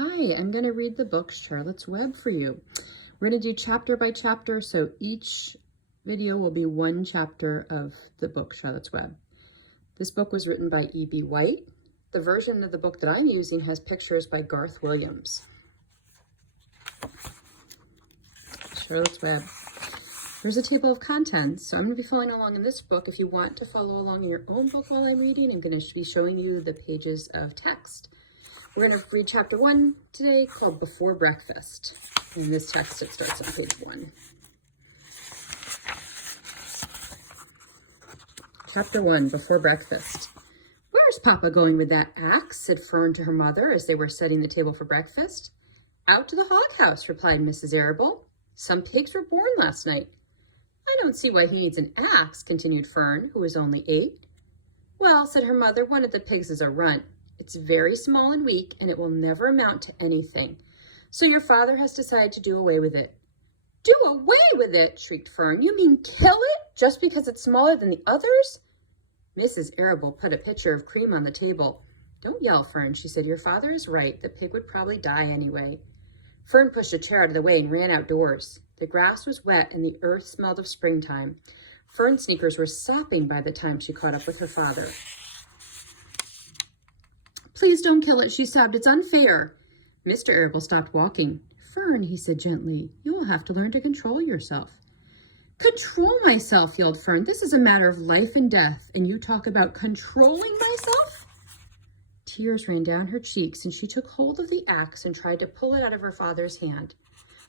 Hi, I'm going to read the book Charlotte's Web for you. We're going to do chapter by chapter, so each video will be one chapter of the book Charlotte's Web. This book was written by E.B. White. The version of the book that I'm using has pictures by Garth Williams. Charlotte's Web. There's a table of contents, so I'm going to be following along in this book. If you want to follow along in your own book while I'm reading, I'm going to be showing you the pages of text. We're going to read chapter 1 today, called Before Breakfast. In this text, it starts on page 1. Chapter 1, Before Breakfast. "Where's Papa going with that axe?" said Fern to her mother as they were setting the table for breakfast. "Out to the hog house," replied Mrs. Arable. "Some pigs were born last night." "I don't see why he needs an axe," continued Fern, who was only 8. "Well," said her mother, "one of the pigs is a runt. It's very small and weak, and it will never amount to anything. So your father has decided to do away with it." "Do away with it?" shrieked Fern. "You mean kill it, just because it's smaller than the others?" Mrs. Arable put a pitcher of cream on the table. "Don't yell, Fern," she said. "Your father is right. The pig would probably die anyway." Fern pushed a chair out of the way and ran outdoors. The grass was wet, and the earth smelled of springtime. Fern's sneakers were sopping by the time she caught up with her father. "Please don't kill it," she sobbed. "It's unfair." Mr. Arable stopped walking. "Fern," he said gently, "you will have to learn to control yourself." "Control myself," yelled Fern. "This is a matter of life and death, and you talk about controlling myself?" Tears ran down her cheeks, and she took hold of the axe and tried to pull it out of her father's hand.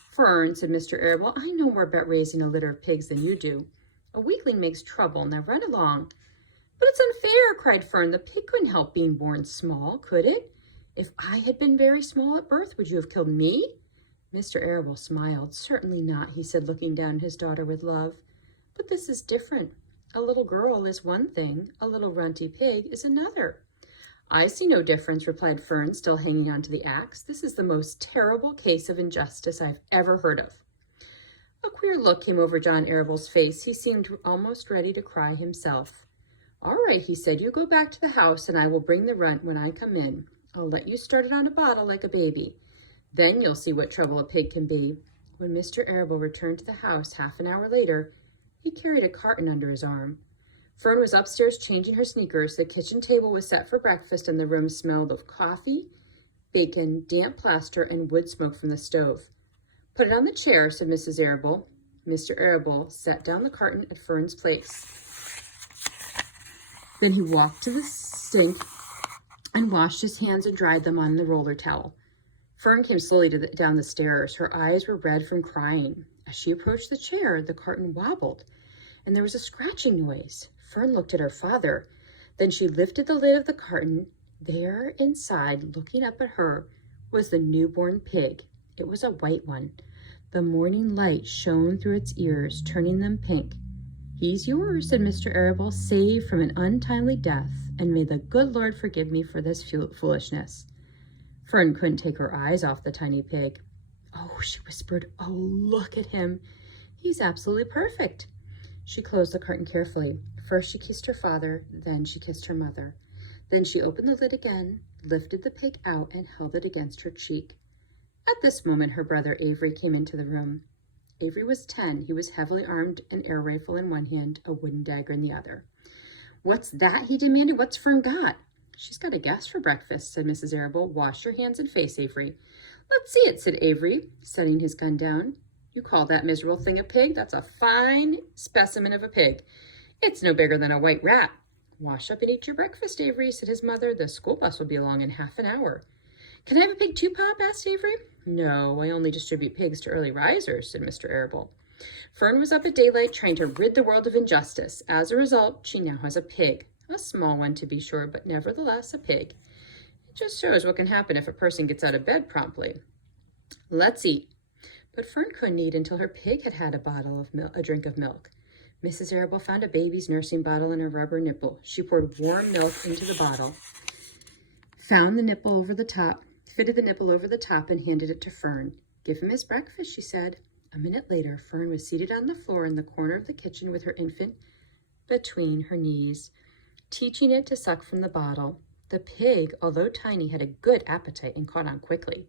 "Fern," said Mr. Arable, "I know more about raising a litter of pigs than you do. A weakling makes trouble. Now run along." "But it's unfair," cried Fern. "The pig couldn't help being born small, could it? If I had been very small at birth, would you have killed me?" Mr. Arable smiled. "Certainly not," he said, looking down at his daughter with love. "But this is different. A little girl is one thing. A little runty pig is another." "I see no difference," replied Fern, still hanging onto the axe. "This is the most terrible case of injustice I've ever heard of." A queer look came over John Arable's face. He seemed almost ready to cry himself. "All right," he said, "you go back to the house, and I will bring the runt when I come in. I'll let you start it on a bottle like a baby. Then you'll see what trouble a pig can be." When Mr. Arable returned to the house half an hour later, he carried a carton under his arm. Fern was upstairs changing her sneakers. The kitchen table was set for breakfast, and the room smelled of coffee, bacon, damp plaster, and wood smoke from the stove. "Put it on the chair," said Mrs. Arable. Mr. Arable set down the carton at Fern's place. Then he walked to the sink and washed his hands and dried them on the roller towel. Fern came slowly down the stairs. Her eyes were red from crying. As she approached the chair, the carton wobbled, and there was a scratching noise. Fern looked at her father. Then she lifted the lid of the carton. There, inside, looking up at her, was the newborn pig. It was a white one. The morning light shone through its ears, turning them pink. "He's yours," said Mr. Arable, "saved from an untimely death, and may the good Lord forgive me for this foolishness." Fern couldn't take her eyes off the tiny pig. "Oh," she whispered, "oh, look at him. He's absolutely perfect." She closed the curtain carefully. First she kissed her father, then she kissed her mother. Then she opened the lid again, lifted the pig out, and held it against her cheek. At this moment, her brother Avery came into the room. Avery was 10. He was heavily armed, an air rifle in one hand, a wooden dagger in the other. "What's that?" he demanded. "What's Fern got?" "She's got a guest for breakfast," said Mrs. Arable. "Wash your hands and face, Avery." "Let's see it," said Avery, setting his gun down. "You call that miserable thing a pig? That's a fine specimen of a pig. It's no bigger than a white rat." "Wash up and eat your breakfast, Avery," said his mother. "The school bus will be along in half an hour." "Can I have a pig too, Pop?" asked Avery. "No, I only distribute pigs to early risers," said Mr. Arable. Fern was up at daylight trying to rid the world of injustice. As a result, she now has a pig. A small one, to be sure, but nevertheless a pig. It just shows what can happen if a person gets out of bed promptly. "Let's eat." But Fern couldn't eat until her pig had had a drink of milk. Mrs. Arable found a baby's nursing bottle and a rubber nipple. She poured warm milk into the bottle, fitted the nipple over the top, and handed it to Fern. "Give him his breakfast," she said. A minute later, Fern was seated on the floor in the corner of the kitchen with her infant between her knees, teaching it to suck from the bottle. The pig, although tiny, had a good appetite and caught on quickly.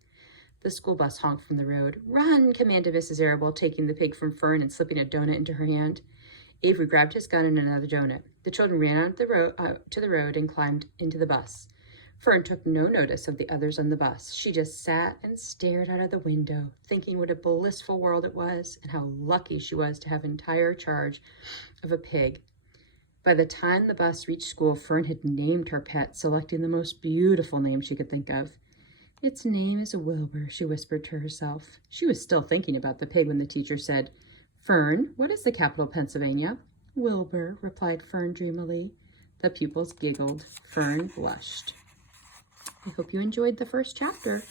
The school bus honked from the road. "Run!" commanded Mrs. Arable, taking the pig from Fern and slipping a donut into her hand. Avery grabbed his gun and another donut. The children ran out to the road and climbed into the bus. Fern took no notice of the others on the bus. She just sat and stared out of the window, thinking what a blissful world it was and how lucky she was to have entire charge of a pig. By the time the bus reached school, Fern had named her pet, selecting the most beautiful name she could think of. "Its name is Wilbur," she whispered to herself. She was still thinking about the pig when the teacher said, "Fern, what is the capital of Pennsylvania?" "Wilbur," replied Fern dreamily. The pupils giggled. Fern blushed. I hope you enjoyed the first chapter.